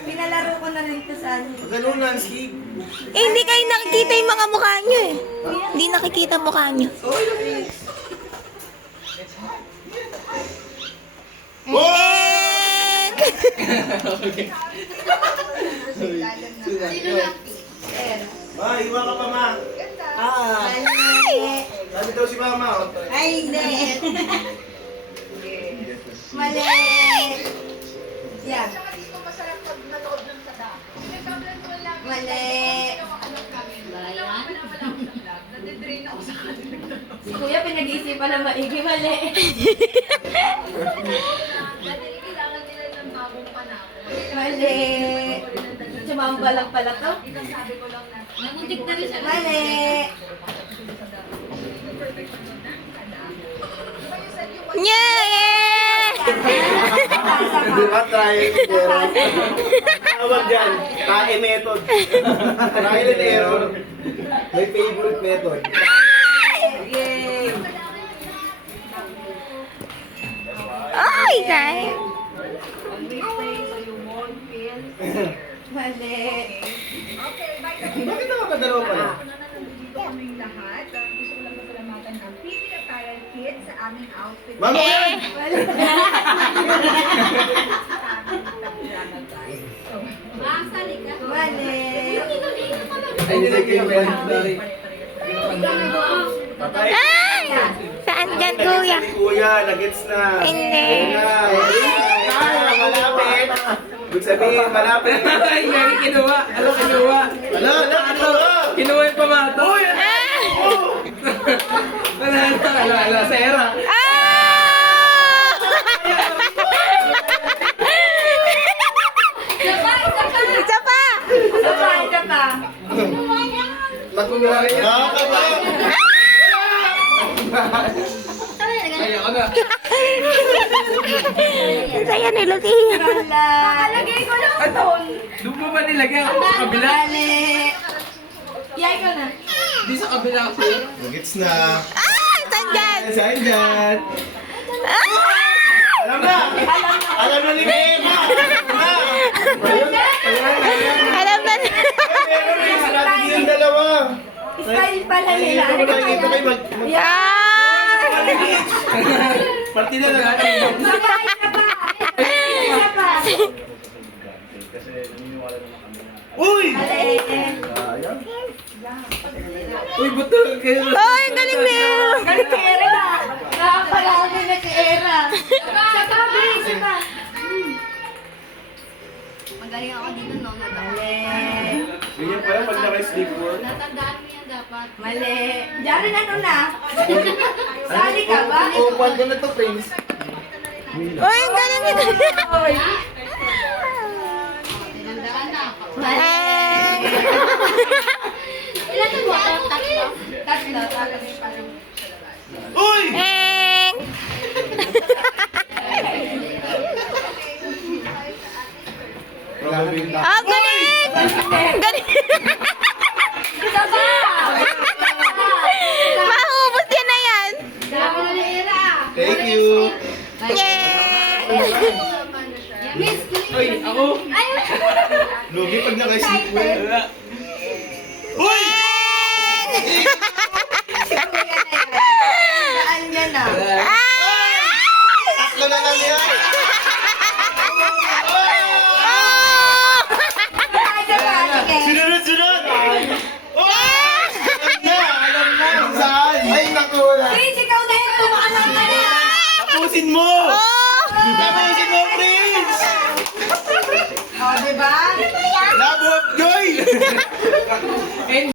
Pinalaro ko na rin ito sa ano. Ganun lang, Steve. Eh, hindi kayo nakikita yung mga mukha nyo eh. Hindi nakikita mukha nyo. Ma, iwan ka pa, ma. Sabi daw si mama. Ay, hindi. Mali. Yan. Mali. Si Kuya pinag-iisipan na maigi. Mali. Mali. Sumamba lang pala to. Namuntik na rin siya. Mali. Yeah! Hindi ka try. Tawag dyan, tae method. Trial and error. My favorite method. Yay. Ay, guys. Mali. Bakit nakakadalawa pala? Kaming lahat. Gusto ko lang pasalamatan ang PT Apparel Kit sa aming outfit. Mama yan! Mali. Ay, hindi na kayo Patay. Ay! Saan dyan, kuya? Si Kuya, nagets na. Hindi. Ay, malapit. Ibig sabihin, malapit. Ay, may kinuha. Ano kinuha? Ala, Kinuha yung pamato. Uy! Ah! Ala, Sera. Ah! Isa pa! Isa pa. Nakakaba. Ay, ako na. Ang saya ni Lucia. Nakalagay ko lang ito. Doon mo ba nilagay ako sa kabila? Mali. Yay ko na. Hindi sa kabila ako. Nagets na. Ah! Saan dyan? Saan dyan? Ah! Alam na! Alam na ni Mema! Alam na. Pero may sinabi yung dalawa. Style pala nila. Ito kayo mag... Yan! Partida na lang. Isa pa. Isa pa. Uy! Mali. Uy, buto. Kayo na. Ay, ang galing Mel! Galing si Era na. Nakakalaki na si Era. Isa pa. Isa pa. Magaling ako dito, no? Mali. Ganyan pala pag naka-sleep work. Natandaan mo yan dapat. Mali. Jaren, ano na? Sali ka ba? Upuan ko na to, Prince. Ay, ang galing ito. Oy. Tinandaan na. Mali. Ilan na ba? Tatlo? Tatlo. Uy! Eng! Ah, galing! Galing! Isa pa. Mahubos yan na yan! Dami na ni Era. Thank you. Yeah! Miss, Uy, ako. Lugi pag naka-sleep work. Uy! Saan yan na? Tatlo na lang yan. Sunod, sunod! Alam na! Saan? Ay, naku, wala. Prince, ikaw na yun. Tumakalak ka na. Tapusin mo! Tapusin mo, Prince! O, diba? Love of joy!